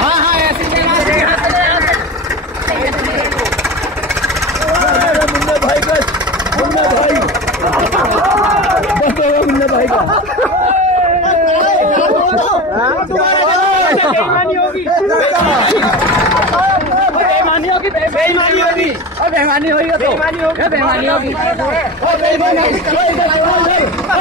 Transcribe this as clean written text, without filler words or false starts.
हाँ हाँ ऐसे मुन्ना भाई का मुन्ना भाई मुन्ना भाई का बेईमानी होगी बेईमानी होगी बेईमानी होगी बेईमानी होगी बेईमानी होगी बेईमानी होगी